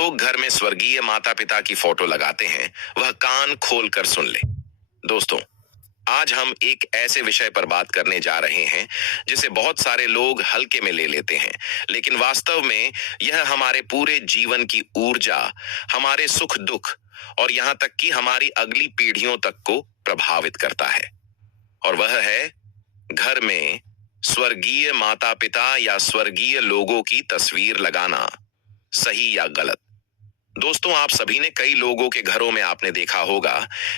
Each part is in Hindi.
लोग घर में स्वर्गीय माता पिता की फोटो लगाते हैं, वह कान खोल कर सुन ले। दोस्तों, आज हम एक ऐसे विषय पर बात करने जा रहे हैं जिसे बहुत सारे लोग हल्के में ले लेते हैं, लेकिन वास्तव में यह हमारे पूरे जीवन की ऊर्जा, हमारे सुख दुख और यहां तक कि हमारी अगली पीढ़ियों तक को प्रभावित करता है। और वह है घर में स्वर्गीय माता पिता या स्वर्गीय लोगों की तस्वीर लगाना, सही या गलत। दोस्तों, आप सभी ने कई लोगों के घरों में आपने देखा होगा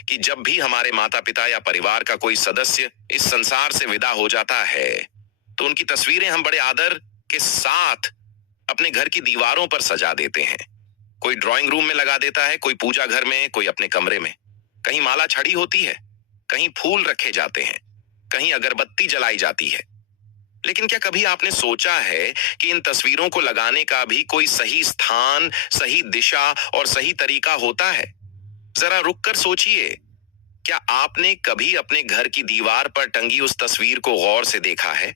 कि जब भी हमारे माता पिता या परिवार का कोई सदस्य इस संसार से विदा हो जाता है तो उनकी तस्वीरें हम बड़े आदर के साथ अपने घर की दीवारों पर सजा देते हैं। कोई ड्राइंग रूम में लगा देता है, कोई पूजा घर में, कोई अपने कमरे में। कहीं माला छड़ी होती है, कहीं फूल रखे जाते हैं, कहीं अगरबत्ती जलाई जाती है। लेकिन क्या कभी आपने सोचा है कि इन तस्वीरों को लगाने का भी कोई सही स्थान, सही दिशा और सही तरीका होता है? जरा रुक कर सोचिए। क्या आपने कभी अपने घर की दीवार पर टंगी उस तस्वीर को गौर से देखा है?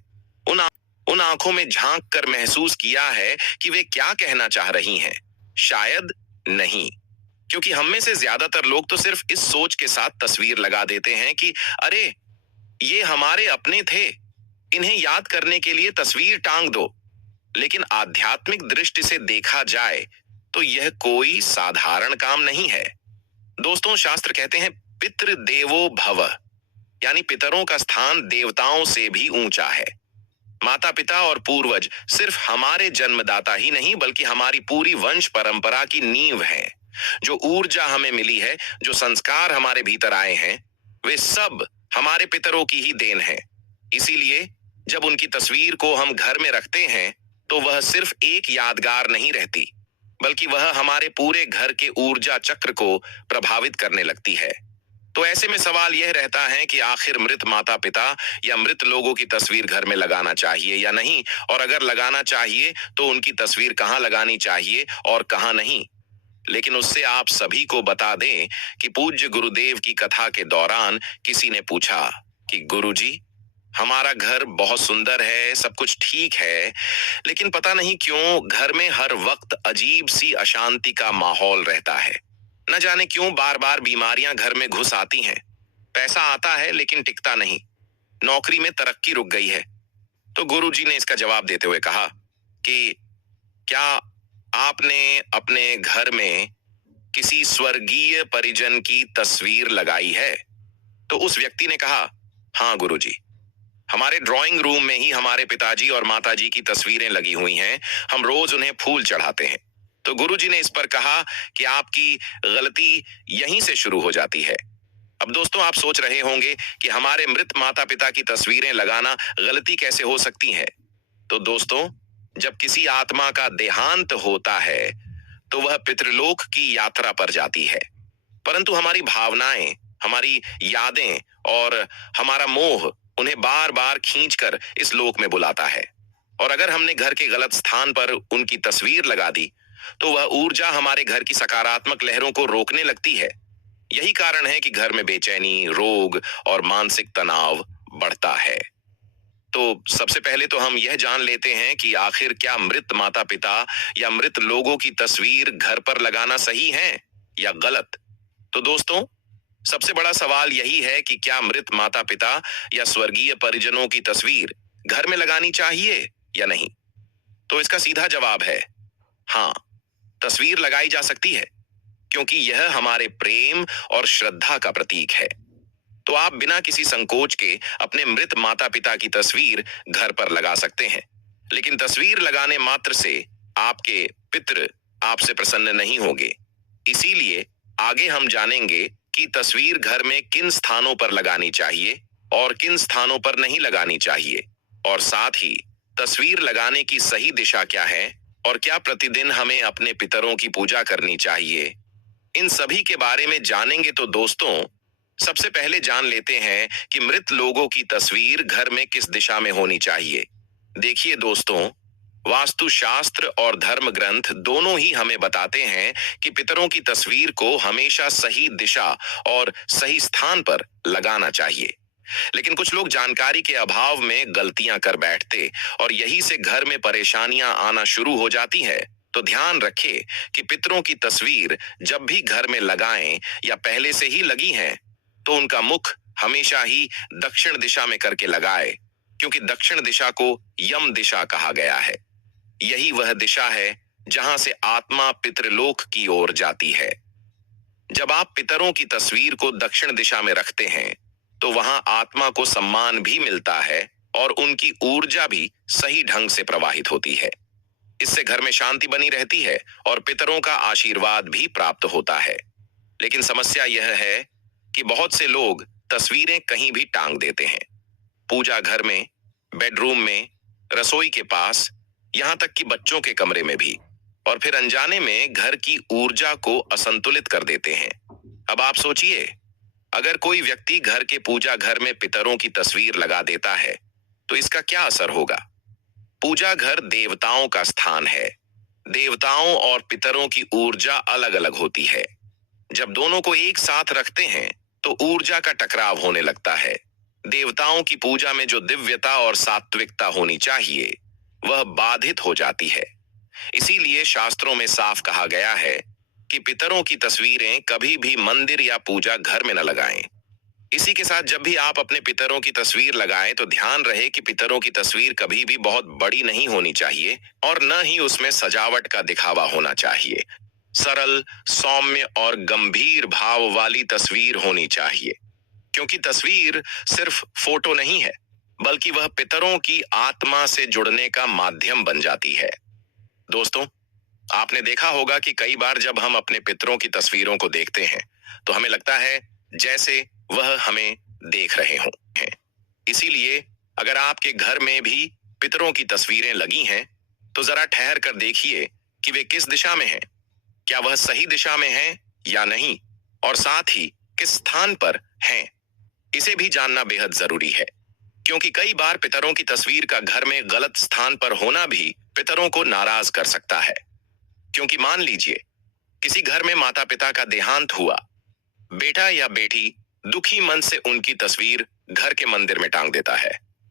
उन आंखों में झांक कर महसूस किया है कि वे क्या कहना चाह रही हैं? शायद नहीं, क्योंकि हम में से ज्यादातर लोग तो सिर्फ इस सोच के साथ तस्वीर लगा देते हैं कि अरे, ये हमारे अपने थे, इन्हें याद करने के लिए तस्वीर टांग दो। लेकिन आध्यात्मिक दृष्टि से देखा जाए तो यह कोई साधारण काम नहीं है। दोस्तों, शास्त्र कहते हैं पितृ देवो भव, यानी पितरों का स्थान देवताओं से भी ऊंचा है। माता पिता और पूर्वज सिर्फ हमारे जन्मदाता ही नहीं बल्कि हमारी पूरी वंश परंपरा की नींव है। जो ऊर्जा हमें मिली है, जो संस्कार हमारे भीतर आए हैं, वे सब हमारे पितरों की ही देन है। इसीलिए जब उनकी तस्वीर को हम घर में रखते हैं तो वह सिर्फ एक यादगार नहीं रहती, बल्कि वह हमारे पूरे घर के ऊर्जा चक्र को प्रभावित करने लगती है। तो ऐसे में सवाल यह रहता है कि आखिर मृत माता पिता या मृत लोगों की तस्वीर घर में लगाना चाहिए या नहीं, और अगर लगाना चाहिए तो उनकी तस्वीर कहाँ लगानी चाहिए और कहाँ नहीं। लेकिन उससे आप सभी को बता दें कि पूज्य गुरुदेव की कथा के दौरान किसी ने पूछा कि गुरुजी, हमारा घर बहुत सुंदर है, सब कुछ ठीक है, लेकिन पता नहीं क्यों घर में हर वक्त अजीब सी अशांति का माहौल रहता है। न जाने क्यों बार बार बीमारियां घर में घुस आती हैं। पैसा आता है लेकिन टिकता नहीं, नौकरी में तरक्की रुक गई है। तो गुरुजी ने इसका जवाब देते हुए कहा कि क्या आपने अपने घर में किसी स्वर्गीय परिजन की तस्वीर लगाई है? तो उस व्यक्ति ने कहा, हाँ गुरुजी, हमारे ड्राइंग रूम में ही हमारे पिताजी और माताजी की तस्वीरें लगी हुई हैं, हम रोज उन्हें फूल चढ़ाते हैं। तो गुरुजी ने इस पर कहा कि आपकी गलती यहीं से शुरू हो जाती है। अब दोस्तों, आप सोच रहे होंगे कि हमारे मृत माता पिता की तस्वीरें लगाना गलती कैसे हो सकती है? तो दोस्तों, जब किसी आत्मा का देहांत होता है तो वह पितृलोक की यात्रा पर जाती है, परंतु हमारी भावनाएं, हमारी यादें और हमारा मोह उन्हें बार बार खींचकर इस लोक में बुलाता है। और अगर हमने घर के गलत स्थान पर उनकी तस्वीर लगा दी तो वह ऊर्जा हमारे घर की सकारात्मक लहरों को रोकने लगती है। यही कारण है कि घर में बेचैनी, रोग और मानसिक तनाव बढ़ता है। तो सबसे पहले तो हम यह जान लेते हैं कि आखिर क्या मृत माता पिता या मृत लोगों की तस्वीर घर पर लगाना सही है या गलत? तो दोस्तों, सबसे बड़ा सवाल यही है कि क्या मृत माता पिता या स्वर्गीय परिजनों की तस्वीर घर में लगानी चाहिए या नहीं? तो इसका सीधा जवाब है हाँ, तस्वीर लगाई जा सकती है, क्योंकि यह हमारे प्रेम और श्रद्धा का प्रतीक है। तो आप बिना किसी संकोच के अपने मृत माता पिता की तस्वीर घर पर लगा सकते हैं। लेकिन तस्वीर लगाने मात्र से आपके पितृ आपसे प्रसन्न नहीं होंगे। इसीलिए आगे हम जानेंगे कि तस्वीर घर में किन स्थानों पर लगानी चाहिए और किन स्थानों पर नहीं लगानी चाहिए, और साथ ही तस्वीर लगाने की सही दिशा क्या है और क्या प्रतिदिन हमें अपने पितरों की पूजा करनी चाहिए। इन सभी के बारे में जानेंगे। तो दोस्तों, सबसे पहले जान लेते हैं कि मृत लोगों की तस्वीर घर में किस दिशा में होनी चाहिए। देखिए दोस्तों, वास्तुशास्त्र और धर्म ग्रंथ दोनों ही हमें बताते हैं कि पितरों की तस्वीर को हमेशा सही दिशा और सही स्थान पर लगाना चाहिए। लेकिन कुछ लोग जानकारी के अभाव में गलतियां कर बैठते और यही से घर में परेशानियां आना शुरू हो जाती है। तो ध्यान रखें कि पितरों की तस्वीर जब भी घर में लगाएं या पहले से ही लगी हैं, तो उनका मुख हमेशा ही दक्षिण दिशा में करके लगाए, क्योंकि दक्षिण दिशा को यम दिशा कहा गया है। यही वह दिशा है जहां से आत्मा पितृलोक की ओर जाती है। जब आप पितरों की तस्वीर को दक्षिण दिशा में रखते हैं, तो वहां आत्मा को सम्मान भी मिलता है और उनकी ऊर्जा भी सही ढंग से प्रवाहित होती है। इससे घर में शांति बनी रहती है और पितरों का आशीर्वाद भी प्राप्त होता है। लेकिन समस्या यह है कि बहुत से लोग तस्वीरें कहीं भी टांग देते हैं, पूजा घर में, बेडरूम में, रसोई के पास, यहां तक कि बच्चों के कमरे में भी, और फिर अनजाने में घर की ऊर्जा को असंतुलित कर देते हैं। अब आप सोचिए, अगर कोई व्यक्ति घर के पूजा घर में पितरों की तस्वीर लगा देता है, तो इसका क्या असर होगा? पूजा घर देवताओं का स्थान है। देवताओं और पितरों की ऊर्जा अलग अलग होती है। जब दोनों को एक साथ रखते हैं, तो ऊर्जा का टकराव होने लगता है। देवताओं की पूजा में जो दिव्यता और सात्विकता होनी चाहिए, वह बाधित हो जाती है। इसीलिए शास्त्रों में साफ कहा गया है कि पितरों की तस्वीरें कभी भी मंदिर या पूजा घर में न लगाएं। इसी के साथ जब भी आप अपने पितरों की तस्वीर लगाएं, तो ध्यान रहे कि पितरों की तस्वीर कभी भी बहुत बड़ी नहीं होनी चाहिए और न ही उसमें सजावट का दिखावा होना चाहिए। सरल, सौम्य और गंभीर भाव वाली तस्वीर होनी चाहिए, क्योंकि तस्वीर सिर्फ फोटो नहीं है, बल्कि वह पितरों की आत्मा से जुड़ने का माध्यम बन जाती है। दोस्तों, आपने देखा होगा कि कई बार जब हम अपने पितरों की तस्वीरों को देखते हैं, तो हमें लगता है जैसे वह हमें देख रहे हों। इसीलिए अगर आपके घर में भी पितरों की तस्वीरें लगी हैं, तो जरा ठहर कर देखिए कि वे किस दिशा में हैं। क्या वह सही दिशा में हैं या नहीं, और साथ ही किस स्थान पर हैं, इसे भी जानना बेहद जरूरी है। क्योंकि कई बार पितरों की तस्वीर का घर में गलत स्थान पर होना भी पितरों को नाराज कर सकता है। क्योंकि मान लीजिए किसी घर में माता पिता का देहांत हुआ, बेटा या बेटी दुखी मन से उनकी तस्वीर घर के मंदिर में टांग देता है,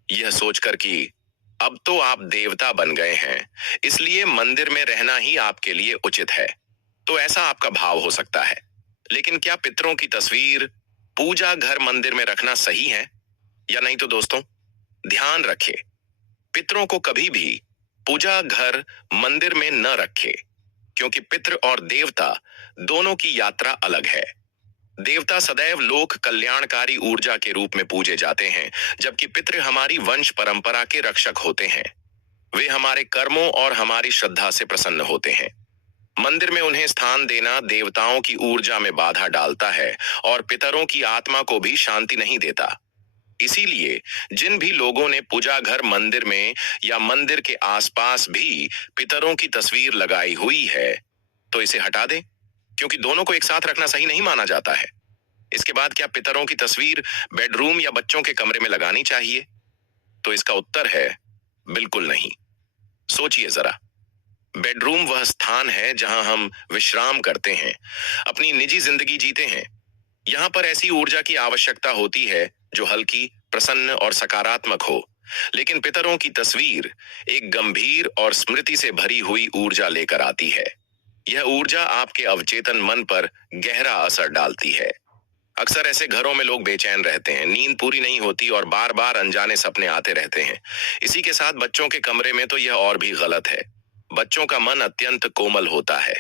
यह सोचकर कि अब तो आप देवता बन गए हैं, इसलिए मंदिर में रहना ही आपके लिए उचित है। तो ऐसा आपका भाव हो सकता है। लेकिन क्या पितरों की तस्वीर पूजा घर मंदिर में रखना सही है या नहीं? तो दोस्तों, ध्यान रखें, पितरों को कभी भी पूजा घर मंदिर में न रखें, क्योंकि पितृ और देवता दोनों की यात्रा अलग है। देवता सदैव लोक कल्याणकारी ऊर्जा के रूप में पूजे जाते हैं, जबकि पितृ हमारी वंश परंपरा के रक्षक होते हैं। वे हमारे कर्मों और हमारी श्रद्धा से प्रसन्न होते हैं। मंदिर में उन्हें स्थान देना देवताओं की ऊर्जा में बाधा डालता है और पितरों की आत्मा को भी शांति नहीं देता। इसीलिए जिन भी लोगों ने पूजा घर मंदिर में या मंदिर के आसपास भी पितरों की तस्वीर लगाई हुई है, तो इसे हटा दें, क्योंकि दोनों को एक साथ रखना सही नहीं माना जाता है। इसके बाद क्या पितरों की तस्वीर बेडरूम या बच्चों के कमरे में लगानी चाहिए? तो इसका उत्तर है बिल्कुल नहीं। सोचिए जरा, बेडरूम वह स्थान है जहां हम विश्राम करते हैं, अपनी निजी जिंदगी जीते हैं। यहां पर ऐसी ऊर्जा की आवश्यकता होती है जो हल्की, प्रसन्न और सकारात्मक हो। लेकिन पितरों की तस्वीर एक गंभीर और स्मृति से भरी हुई ऊर्जा लेकर आती है। यह ऊर्जा आपके अवचेतन मन पर गहरा असर डालती है। अक्सर ऐसे घरों में लोग बेचैन रहते हैं, नींद पूरी नहीं होती और बार बार अनजाने सपने आते रहते हैं। इसी के साथ बच्चों के कमरे में तो यह और भी गलत है। बच्चों का मन अत्यंत कोमल होता है।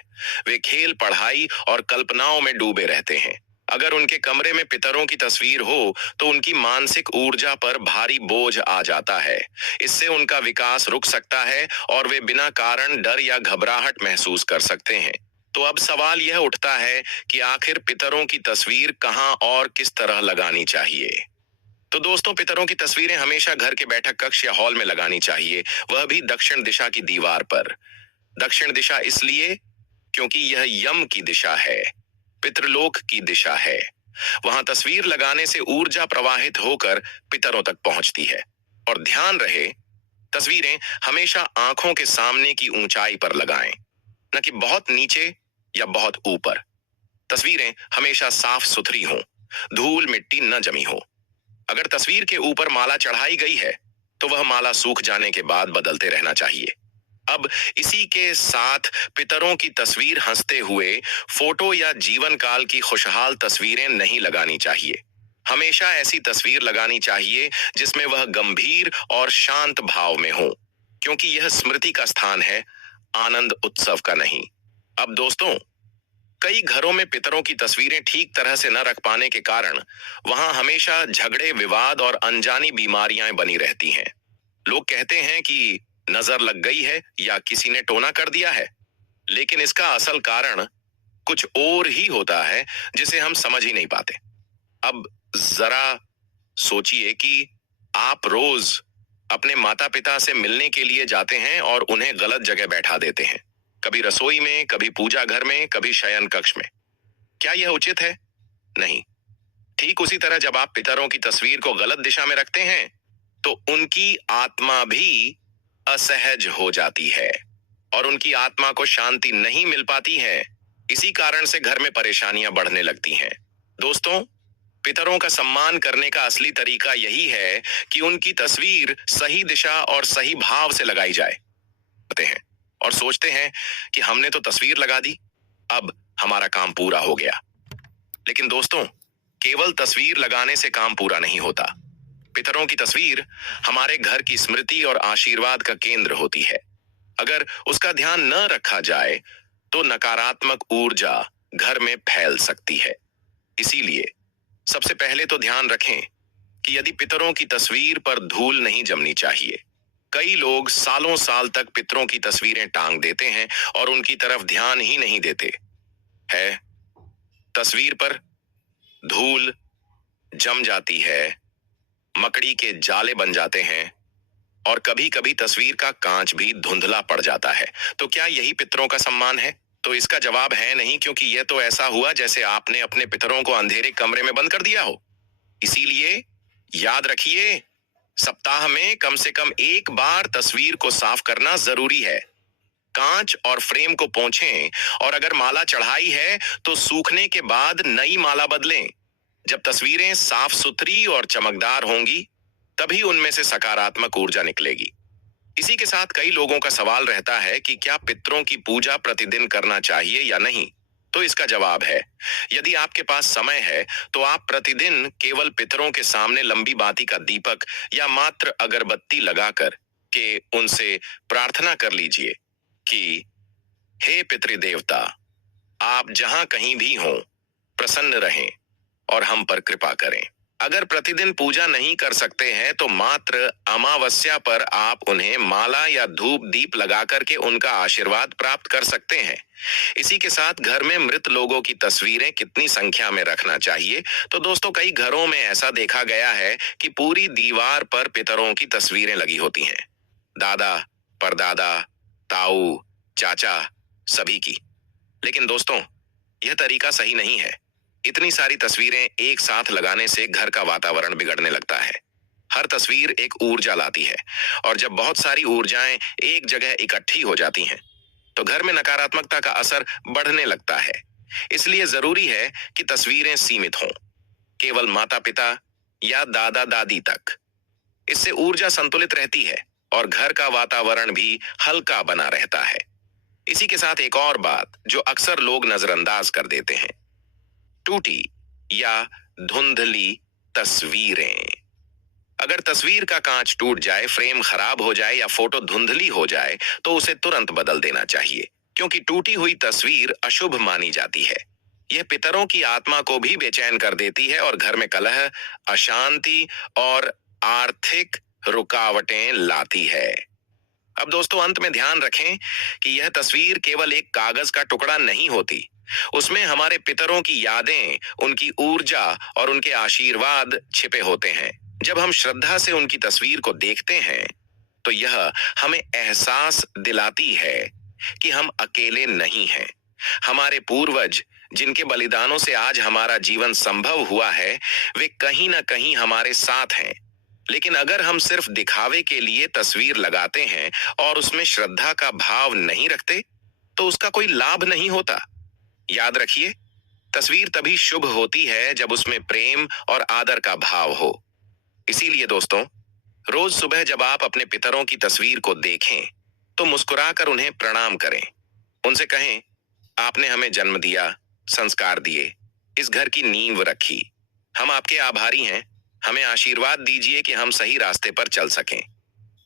वे खेल, पढ़ाई और कल्पनाओं में डूबे रहते हैं। अगर उनके कमरे में पितरों की तस्वीर हो, तो उनकी मानसिक ऊर्जा पर भारी बोझ आ जाता है। इससे उनका विकास रुक सकता है और वे बिना कारण डर या घबराहट महसूस कर सकते हैं। तो अब सवाल यह उठता है कि आखिर पितरों की तस्वीर कहां और किस तरह लगानी चाहिए? तो दोस्तों, पितरों की तस्वीरें हमेशा घर के बैठक कक्ष या हॉल में लगानी चाहिए, वह भी दक्षिण दिशा की दीवार पर। दक्षिण दिशा इसलिए क्योंकि यह यम की दिशा है, पितृलोक की दिशा है। वहां तस्वीर लगाने से ऊर्जा प्रवाहित होकर पितरों तक पहुंचती है। और ध्यान रहे, तस्वीरें हमेशा आंखों के सामने की ऊंचाई पर लगाएं, न कि बहुत नीचे या बहुत ऊपर। तस्वीरें हमेशा साफ सुथरी हों, धूल मिट्टी न जमी हो। अगर तस्वीर के ऊपर माला चढ़ाई गई है, तो वह माला सूख जाने के बाद बदलते रहना चाहिए। अब इसी के साथ पितरों की तस्वीर हंसते हुए फोटो या जीवन काल की खुशहाल तस्वीरें नहीं लगानी चाहिए। हमेशा ऐसी तस्वीर लगानी चाहिए जिसमें वह गंभीर और शांत भाव में हो, क्योंकि यह स्मृति का स्थान है, आनंद उत्सव का नहीं। अब दोस्तों, कई घरों में पितरों की तस्वीरें ठीक तरह से न रख पाने के कारण वहां हमेशा झगड़े, विवाद और अनजानी बीमारियां बनी रहती हैं। लोग कहते हैं कि नजर लग गई है या किसी ने टोना कर दिया है, लेकिन इसका असल कारण कुछ और ही होता है जिसे हम समझ ही नहीं पाते। अब जरा सोचिए कि आप रोज अपने माता पिता से मिलने के लिए जाते हैं और उन्हें गलत जगह बैठा देते हैं, कभी रसोई में, कभी पूजा घर में, कभी शयन कक्ष में। क्या यह उचित है? नहीं। ठीक उसी तरह जब आप पितरों की तस्वीर को गलत दिशा में रखते हैं तो उनकी आत्मा भी असहज हो जाती है और उनकी आत्मा को शांति नहीं मिल पाती है। इसी कारण से घर में परेशानियां बढ़ने लगती हैं। दोस्तों, पितरों का सम्मान करने का असली तरीका यही है कि उनकी तस्वीर सही दिशा और सही भाव से लगाई जाए। करते हैं और सोचते हैं कि हमने तो तस्वीर लगा दी, अब हमारा काम पूरा हो गया। लेकिन दोस्तों, केवल तस्वीर लगाने से काम पूरा नहीं होता। पितरों की तस्वीर हमारे घर की स्मृति और आशीर्वाद का केंद्र होती है। अगर उसका ध्यान न रखा जाए तो नकारात्मक ऊर्जा घर में फैल सकती है। इसीलिए सबसे पहले तो ध्यान रखें कि यदि पितरों की तस्वीर पर धूल नहीं जमनी चाहिए। कई लोग सालों साल तक पितरों की तस्वीरें टांग देते हैं और उनकी तरफ ध्यान ही नहीं देते है। तस्वीर पर धूल जम जाती है, मकड़ी के जाले बन जाते हैं और कभी कभी तस्वीर का कांच भी धुंधला पड़ जाता है। तो क्या यही पितरों का सम्मान है? तो इसका जवाब है नहीं, क्योंकि यह तो ऐसा हुआ जैसे आपने अपने पितरों को अंधेरे कमरे में बंद कर दिया हो। इसीलिए याद रखिए, सप्ताह में कम से कम एक बार तस्वीर को साफ करना जरूरी है। कांच और फ्रेम को पोंछें और अगर माला चढ़ाई है तो सूखने के बाद नई माला बदलें। जब तस्वीरें साफ सुथरी और चमकदार होंगी तभी उनमें से सकारात्मक ऊर्जा निकलेगी। इसी के साथ कई लोगों का सवाल रहता है कि क्या पितरों की पूजा प्रतिदिन करना चाहिए या नहीं। तो इसका जवाब है, यदि आपके पास समय है तो आप प्रतिदिन केवल पितरों के सामने लंबी बाती का दीपक या मात्र अगरबत्ती लगाकर के उनसे प्रार्थना कर लीजिए कि हे पितृदेवता, आप जहां कहीं भी हों, प्रसन्न रहें और हम पर कृपा करें। अगर प्रतिदिन पूजा नहीं कर सकते हैं तो मात्र अमावस्या पर आप उन्हें माला या धूप दीप लगा करके उनका आशीर्वाद प्राप्त कर सकते हैं। इसी के साथ घर में मृत लोगों की तस्वीरें कितनी संख्या में रखना चाहिए? तो दोस्तों, कई घरों में ऐसा देखा गया है कि पूरी दीवार पर पितरों की तस्वीरें लगी होती हैं। दादा, परदादा, ताऊ, चाचा, सभी की। लेकिन दोस्तों, यह तरीका सही नहीं है। इतनी सारी तस्वीरें एक साथ लगाने से घर का वातावरण बिगड़ने लगता है। हर तस्वीर एक ऊर्जा लाती है और जब बहुत सारी ऊर्जाएं एक जगह इकट्ठी हो जाती हैं तो घर में नकारात्मकता का असर बढ़ने लगता है। इसलिए जरूरी है कि तस्वीरें सीमित हों, केवल माता पिता या दादा दादी तक। इससे ऊर्जा संतुलित रहती है और घर का वातावरण भी हल्का बना रहता है। इसी के साथ एक और बात जो अक्सर लोग नजरअंदाज कर देते हैं, टूटी या धुंधली तस्वीरें। अगर तस्वीर का कांच टूट जाए, फ्रेम खराब हो जाए या फोटो धुंधली हो जाए तो उसे तुरंत बदल देना चाहिए, क्योंकि टूटी हुई तस्वीर अशुभ मानी जाती है। यह पितरों की आत्मा को भी बेचैन कर देती है और घर में कलह, अशांति और आर्थिक रुकावटें लाती है। अब दोस्तों, अंत में ध्यान रखें कि यह तस्वीर केवल एक कागज का टुकड़ा नहीं होती। उसमें हमारे पितरों की यादें, उनकी ऊर्जा और उनके आशीर्वाद छिपे होते हैं। जब हम श्रद्धा से उनकी तस्वीर को देखते हैं तो यह हमें एहसास दिलाती है कि हम अकेले नहीं हैं। हमारे पूर्वज जिनके बलिदानों से आज हमारा जीवन संभव हुआ है, वे कहीं ना कहीं हमारे साथ हैं। लेकिन अगर हम सिर्फ दिखावे के लिए तस्वीर लगाते हैं और उसमें श्रद्धा का भाव नहीं रखते तो उसका कोई लाभ नहीं होता। याद रखिए, तस्वीर तभी शुभ होती है जब उसमें प्रेम और आदर का भाव हो। इसीलिए दोस्तों, रोज सुबह जब आप अपने पितरों की तस्वीर को देखें तो मुस्कुराकर उन्हें प्रणाम करें। उनसे कहें, आपने हमें जन्म दिया, संस्कार दिए, इस घर की नींव रखी। हम आपके आभारी हैं। हमें आशीर्वाद दीजिए कि हम सही रास्ते पर चल सकें।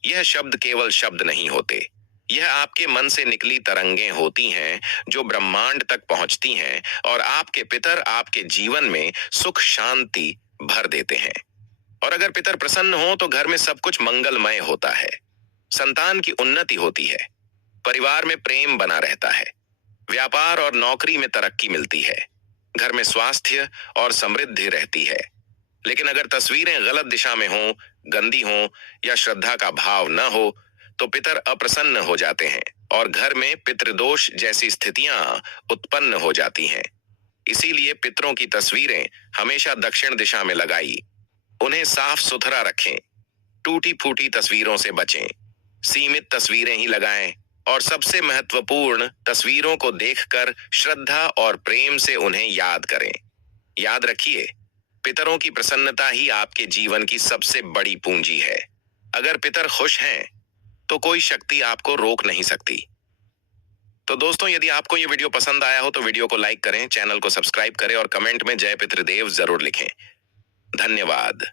यह शब्द केवल शब्द नहीं होते। यह आपके मन से निकली तरंगें होती हैं जो ब्रह्मांड तक पहुंचती हैं और आपके पितर आपके जीवन में सुख शांति भर देते हैं। और अगर पितर प्रसन्न हो तो घर में सब कुछ मंगलमय होता है। संतान की उन्नति होती है, परिवार में प्रेम बना रहता है, व्यापार और नौकरी में तरक्की मिलती है, घर में स्वास्थ्य और समृद्धि रहती है। लेकिन अगर तस्वीरें गलत दिशा में हों, गंदी हों या श्रद्धा का भाव न हो तो पितर अप्रसन्न हो जाते हैं और घर में पितृदोष जैसी स्थितियां उत्पन्न हो जाती हैं। इसीलिए पितरों की तस्वीरें हमेशा दक्षिण दिशा में लगाई। उन्हें साफ सुथरा रखें, टूटी फूटी तस्वीरों से बचें, सीमित तस्वीरें ही लगाएं और सबसे महत्वपूर्ण, तस्वीरों को देखकर श्रद्धा और प्रेम से उन्हें याद करें। याद रखिए, पितरों की प्रसन्नता ही आपके जीवन की सबसे बड़ी पूंजी है। अगर पितर खुश हैं तो कोई शक्ति आपको रोक नहीं सकती। तो दोस्तों, यदि आपको ये वीडियो पसंद आया हो तो वीडियो को लाइक करें, चैनल को सब्सक्राइब करें और कमेंट में जय पितृदेव जरूर लिखें। धन्यवाद।